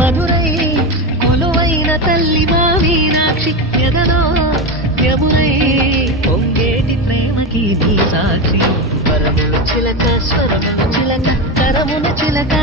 మధురై కొలువైన తల్లి మా మీనాక్షి ఎదలో యమునై పొంగేటి ప్రేమకి నీ సాక్షి వరములు చిలక స్వరములు చిలక తరములు చిలక